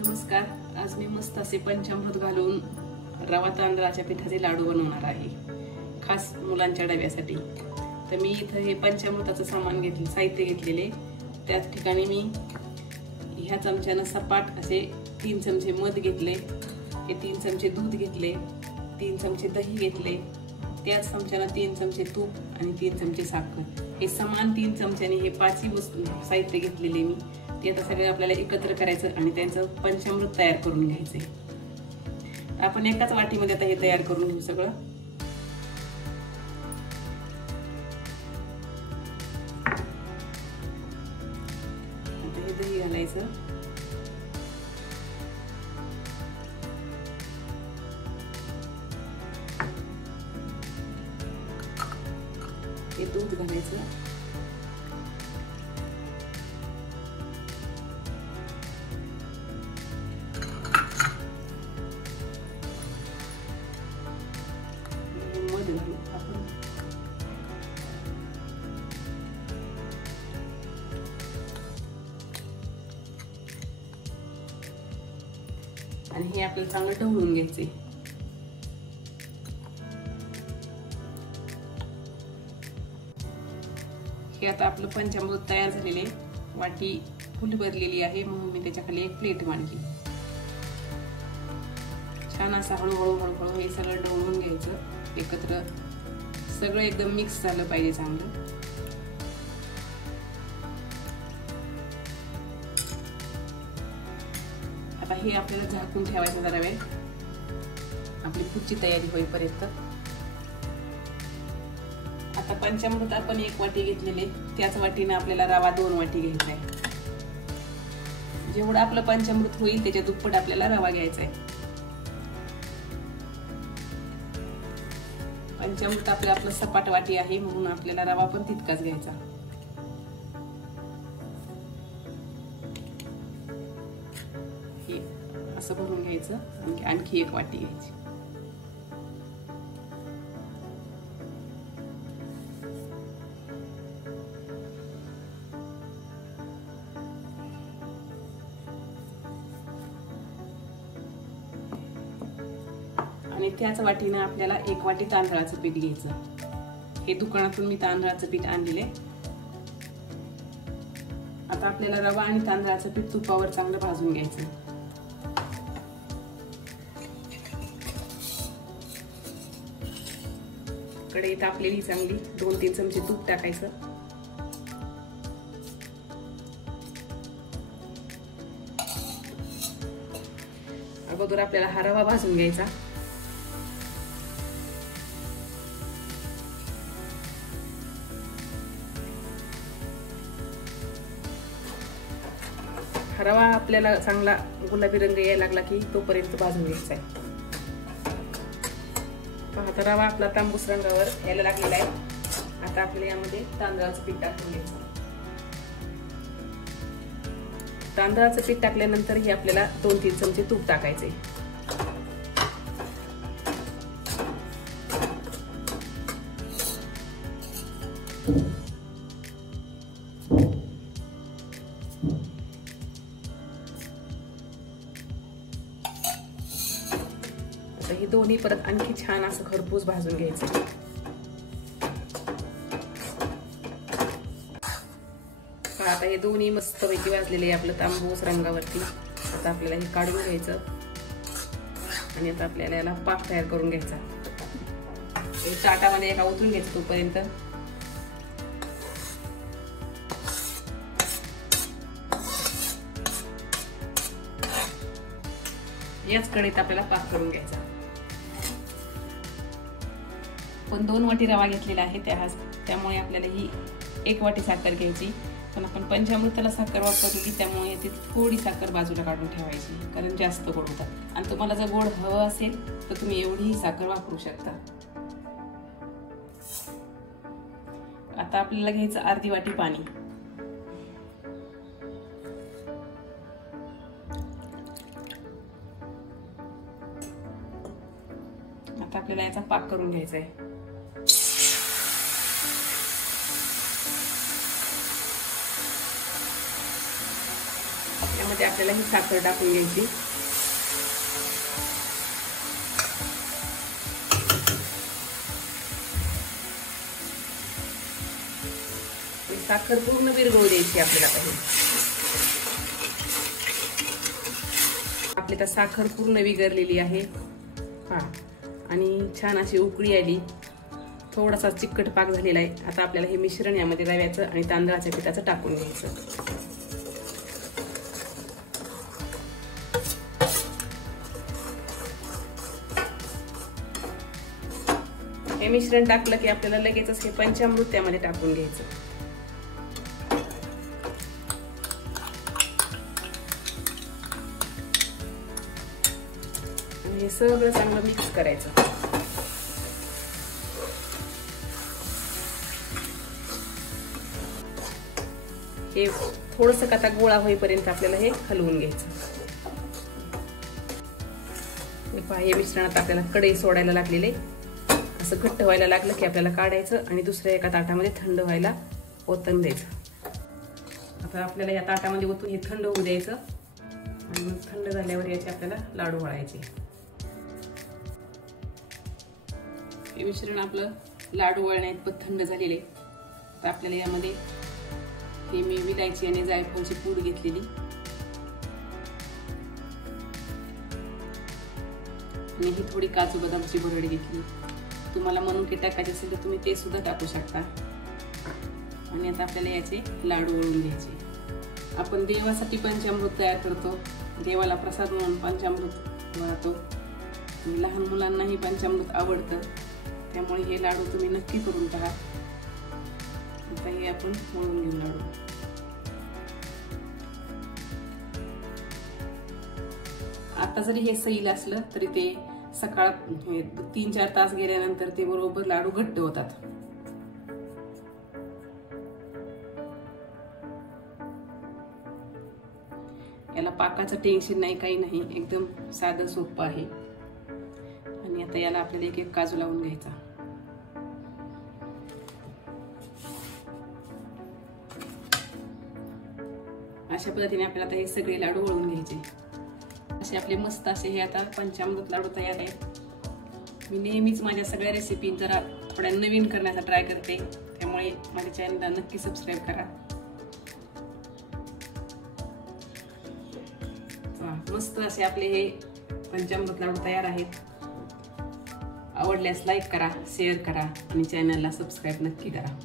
नमस्कार. आज मी मस्त असे पंचामृत घालून रवा तांदळाच्या पिठाचे लाडू बनवणार आहे, खास मुलांच्या डब्यासाठी. तर मी इथं हे पंचामृताचं सामान साहित्य घेतलेले. त्याच ठिकाणी मी ह्या चमच्यानं सपाट असे 3 चमचे मध घेतले, हे 3 चमचे दूध घेतले, 3 चमचे दही घेतले, त्याच चमच्यानं 3 चमचे तूप आणि 3 चमचे साखर. हे समान 3 चमच्याने हे 5ही वस्तू साहित्य घेतलेले मी. ते आता सगळं आपल्याला एकत्र करायचं आणि त्यांचं पंचामृत तयार करून घ्यायचंय. आपण एकाच वाटीमध्ये आता हे तयार करून घेऊ सगळं. आता हे दही घालायचं, हे दूध घालायचं, आणि हे आपल्याला चांगलं ढवळून घ्यायचे. हे आता आपलं पंचामृत तयार झालेले. वाटी फुल भरलेली आहे म्हणून मी त्याच्याखाली एक प्लेट मांडली. छान असं हळूहळू हे सगळं ढवळून घ्यायचं एकत्र. सगळं एकदम मिक्स झालं पाहिजे चांगलं. आता हे आपल्याला झाकून ठेवायचं जरा वेळ, आपली पुढची तयारी होईपर्यंत. आता पंचामृत आपण 1 वाटी घेतलेले, त्याच वाटीने आपल्याला रवा 2 वाटी घ्यायचा आहे. जेवढं आपलं पंचामृत होईल त्याच्या दुप्पट आपल्याला रवा घ्यायचा आहे. पंचामृत आपलं सपाट वाटी आहे म्हणून आपल्याला रवा पण तितकाच घ्यायचा. असं भरून घ्यायचं. आणखी 1 वाटी घ्यायची. आणि त्याच वाटीनं आपल्याला 1 वाटी तांदळाचं पीठ घ्यायचं. हे दुकानातून मी तांदळाचं पीठ आणलेले. आता आपल्याला रवा आणि तांदळाचं पीठ तुपावर चांगलं भाजून घ्यायचं. कढई तापलेली चांगली, 2-3 चमचे तूप टाकायचं. अगोदर आपल्याला हा रवा भाजून घ्यायचा. रवा आपल्याला चांगला गुलाबी रंग यायला लागला की तोपर्यंत भाजून घ्यायचा आहे. आता रवा आपला तांबूस रंगावर यायला लागलेला आहे. आता आपल्याला यामध्ये तांदळाचं पीठ टाकून घ्यायचं. तांदळाचं पीठ टाकल्यानंतर हे आपल्याला 2-3 चमचे तूप टाकायचे. हे दोन्ही परत आणखी छान असं खरपूस भाजून घ्यायचं. आता हे दोन्ही मस्तपैकी भाजलेले आपलं तांबूस रंगावरती. आता आपल्याला हे काढून घ्यायचं आणि आता आपल्याला याला पाक तयार करून घ्यायचा. हे ताटामध्ये एका ओतून घ्यायचं तोपर्यंत. याच कढईत आपल्याला पाक करून घ्यायचा. पण 2 वाटी रवा घेतलेला आहे, त्यामुळे आपल्याला ही 1 वाटी साखर घ्यायची. पण आपण पंचामृताला साखर वापरली त्यामुळे ती थोडी साखर बाजूला काढून ठेवायची, कारण जास्त गोड होतात. आणि तुम्हाला जर गोड हवं असेल तर तुम्ही एवढीही साखर वापरू शकता. आता आपल्याला घ्यायचं अर्धी वाटी पाणी. आता आपल्याला याचा पाक करून घ्यायचा आहे. यामध्ये आपल्याला ही साखर टाकून घ्यायची. साखर पूर्ण विरघळू द्यायची आपल्याला पाहिजे. आपली तर साखर पूर्ण विरघळलेली आहे. आणि छान अशी उकळी आली. थोडासा चिकट पाक झालेला आहे. आता आपल्याला हे मिश्रण यामध्ये रव्याचं आणि तांदळाच्या पिठाचं टाकून घ्यायचं. हे मिश्रण टाकलं की आपल्याला लगेचच हे पंचामृत त्यामध्ये टाकून घ्यायचं. हे सगळं चांगलं मिक्स करायचं. हे थोडंसं आता गोळा होईपर्यंत आपल्याला हे हलवून घ्यायचं. हे मिश्रणात आपल्याला कढई सोडायला लागलेले. असं घट्ट व्हायला लागलं की आपल्याला काढायचं आणि दुसऱ्या एका ताटामध्ये थंड व्हायला ओतून द्यायचं. आता आपल्याला या ताटामध्ये ओतून हे थंड होऊ द्यायचं आणि मग थंड झाल्यावर याचे आपल्याला लाडू वळायचे. हे मिश्रण आपलं लाडू वळण्यात थंड झालेले. तर आपल्याला यामध्ये हे मी विलायची आणि जायफळची पूड घेतलेली आणि ही थोडी काजू बदामची भरड घेतली. तुम्हाला मनुके टाकायचे असेल तर तुम्ही ते सुद्धा टाकू शकता. आणि आता आपल्याला याचे लाडू वळून घ्यायचे. आपण देवासाठी पंचामृत तयार करतो. देवाला प्रसाद म्हणून पंचामृत वाहतो. लहान मुलांनाही पंचामृत आवडतं. त्यामुळे हे लाडू तुम्ही नक्की करून पहा. आता हे आपण वळून घेऊ लाडू. आता जरी हे सैल असलं तरी ते सकाळ 3-4 तास गेल्यानंतर ते बरोबर लाडू घट्ट होतात. याला पाकाचं टेन्शन नाही, काही नाही. एकदम साधं सोपं आहे. आणि आता याला आपल्याला एक एक काजू लावून घ्यायचा. अशा पद्धतीने आपल्याला आता हे सगळे लाडू वळून घ्यायचे. असे आपले मस्त असे हे आता पंचामृत लाडू तयार आहेत. मी नेहमीच माझ्या सगळ्या रेसिपी जरा थोड्या नवीन करण्याचा ट्राय करते. त्यामुळे माझ्या चॅनलला नक्की सबस्क्राईब करा. मस्त असे आपले हे पंचामृत लाडू तयार आहेत. आवडल्यास लाईक करा, शेअर करा आणि चॅनलला सबस्क्राईब नक्की करा.